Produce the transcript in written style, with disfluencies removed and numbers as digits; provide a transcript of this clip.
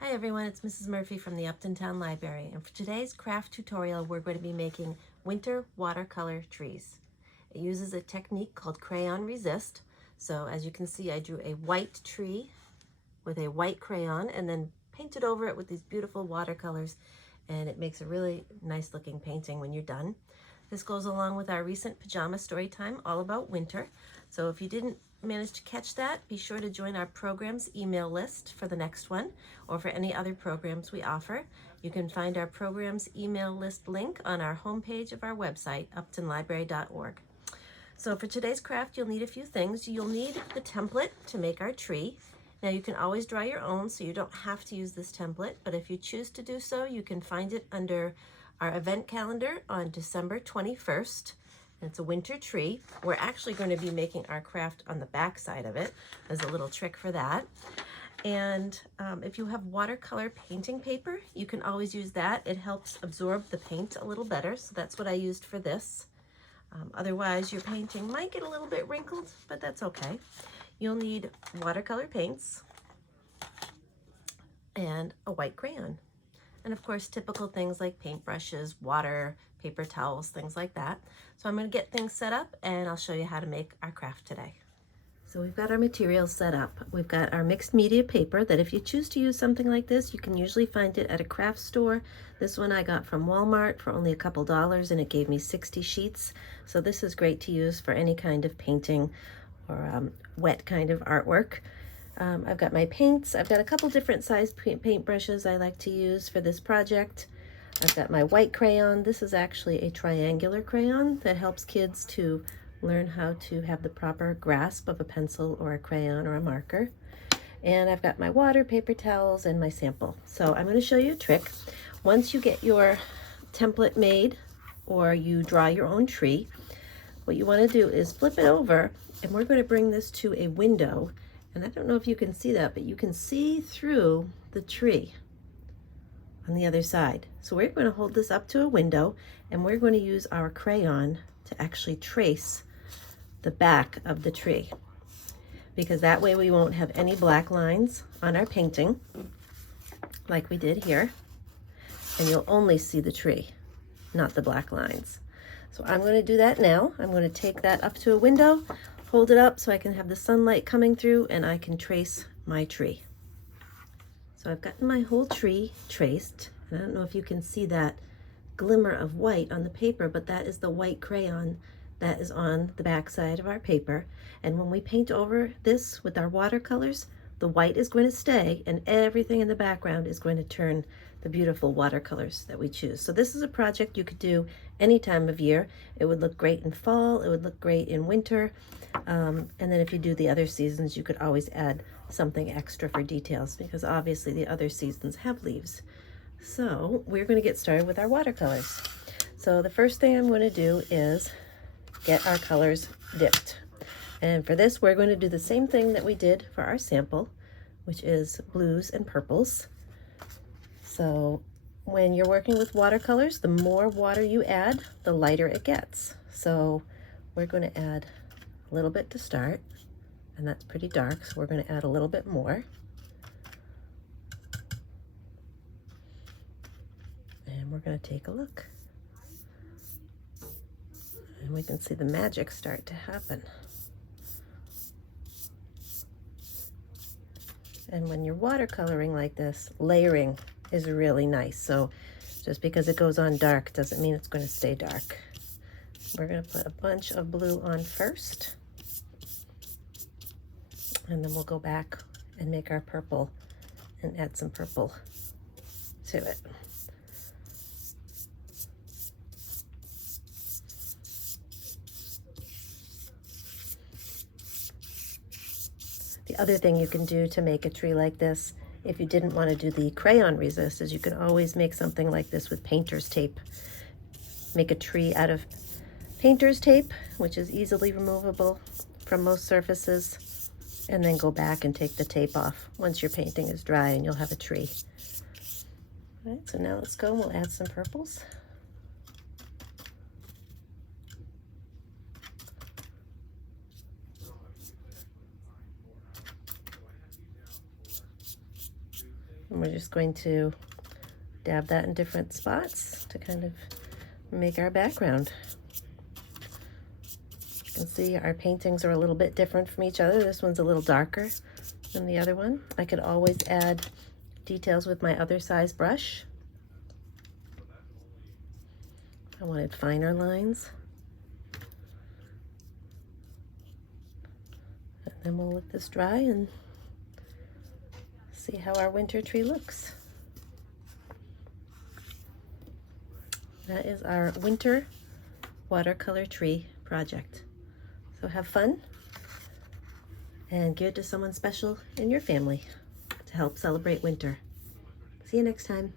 Hi everyone, it's Mrs. Murphy from the Upton Town Library, and for today's craft tutorial we're going to be making winter watercolor trees. It uses a technique called crayon resist. So as you can see, I drew a white tree with a white crayon and then painted over it with these beautiful watercolors, and it makes a really nice looking painting when you're done. This goes along with our recent pajama story time all about winter. So if you didn't manage to catch that, be sure to join our programs email list for the next one or for any other programs we offer. You can find our programs email list link on our homepage of our website, uptonlibrary.org. So for today's craft, you'll need a few things. You'll need the template to make our tree. Now you can always draw your own, so you don't have to use this template, but if you choose to do so, you can find it under our event calendar on December 21st. It's a winter tree. We're actually going to be making our craft on the back side of it. There's a little trick for that. And if you have watercolor painting paper, you can always use that. It helps absorb the paint a little better, so that's what I used for this. Otherwise, your painting might get a little bit wrinkled, but that's okay. You'll need watercolor paints and a white crayon. And of course, typical things like paintbrushes, water, paper towels, things like that. So I'm going to get things set up and I'll show you how to make our craft today. So we've got our materials set up. We've got our mixed media paper that if you choose to use something like this, you can usually find it at a craft store. This one I got from Walmart for only a couple dollars and it gave me 60 sheets. So this is great to use for any kind of painting or wet kind of artwork. I've got my paints. I've got a couple different size paint brushes I like to use for this project. I've got my white crayon. This is actually a triangular crayon that helps kids to learn how to have the proper grasp of a pencil or a crayon or a marker. And I've got my water, paper towels, and my sample. So I'm going to show you a trick. Once you get your template made or you draw your own tree, what you want to do is flip it over, and we're going to bring this to a window. And I don't know if you can see that, but you can see through the tree on the other side. So we're going to hold this up to a window and we're going to use our crayon to actually trace the back of the tree, because that way we won't have any black lines on our painting like we did here, and you'll only see the tree, not the black lines. So I'm going to do that now. I'm going to take that up to a window, hold it up so I can have the sunlight coming through and I can trace my tree. So I've gotten my whole tree traced, and I don't know if you can see that glimmer of white on the paper, but that is the white crayon that is on the back side of our paper. And when we paint over this with our watercolors, the white is going to stay and everything in the background is going to turn the beautiful watercolors that we choose. So this is a project you could do any time of year. It would look great in fall, it would look great in winter, and then if you do the other seasons, you could always add something extra for details, because obviously the other seasons have leaves. So we're going to get started with our watercolors. So the first thing I'm going to do is get our colors dipped. And for this, we're going to do the same thing that we did for our sample, which is blues and purples. So when you're working with watercolors, the more water you add, the lighter it gets. So we're going to add a little bit to start, and that's pretty dark, so we're going to add a little bit more. And we're going to take a look. And we can see the magic start to happen. And when you're watercoloring like this, layering is really nice. So just because it goes on dark doesn't mean it's going to stay dark. We're going to put a bunch of blue on first, and then we'll go back and make our purple and add some purple to it. The other thing you can do to make a tree like this, if you didn't want to do the crayon resist, is you can always make something like this with painter's tape. Make a tree out of painter's tape, which is easily removable from most surfaces, and then go back and take the tape off once your painting is dry and you'll have a tree. All right, so now let's go and we'll add some purples. And we're just going to dab that in different spots to kind of make our background. You can see our paintings are a little bit different from each other. This one's a little darker than the other one. I could always add details with my other size brush. I wanted finer lines. And then we'll let this dry and see how our winter tree looks. That is our winter watercolor tree project. So have fun and give it to someone special in your family to help celebrate winter. See you next time.